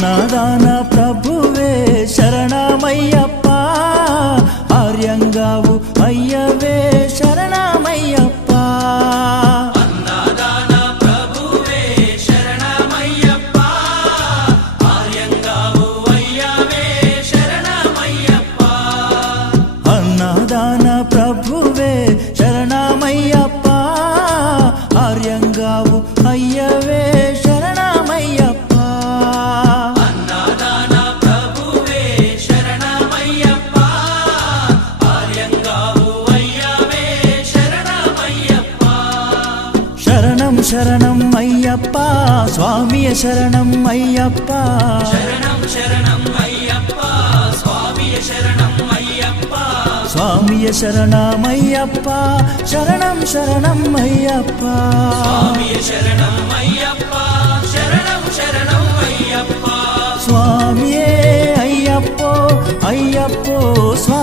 అన్నదాన ప్రభువే శరణమయ్యప్ప, ఆర్యంగావు అయ్యవే శరణమయ్యప్ప. అన్నదాన ప్రభువే శరణమయ్యప్ప, ఆర్యంగావు అయ్యవే శరణమయ్యప్ప. అన్నదాన ప్రభువే శరణమయ్యప్ప, ఆర్యంగావు అయ్యవే శరణమయ్యప్ప. అన్నదాన ప్రభువే శరణమయ్యప్ప, ఆర్యంగావు అయ్యవే శరణమయ్యప్ప. శరణం శరణం అయ్యప్ప, స్వామియ శరణం అయ్యప్ప. శరణం శరణం అయ్యప్ప, స్వామియ శరణం అయ్యప్ప. స్వామియ శరణమయ్యప్ప, శరణం శరణం అయ్యప్ప. స్వామియ శరణం అయ్యప్ప, శరణం శరణం అయ్యప్ప. స్వామియే అయ్యప్పో అయ్యప్పో స్వామి.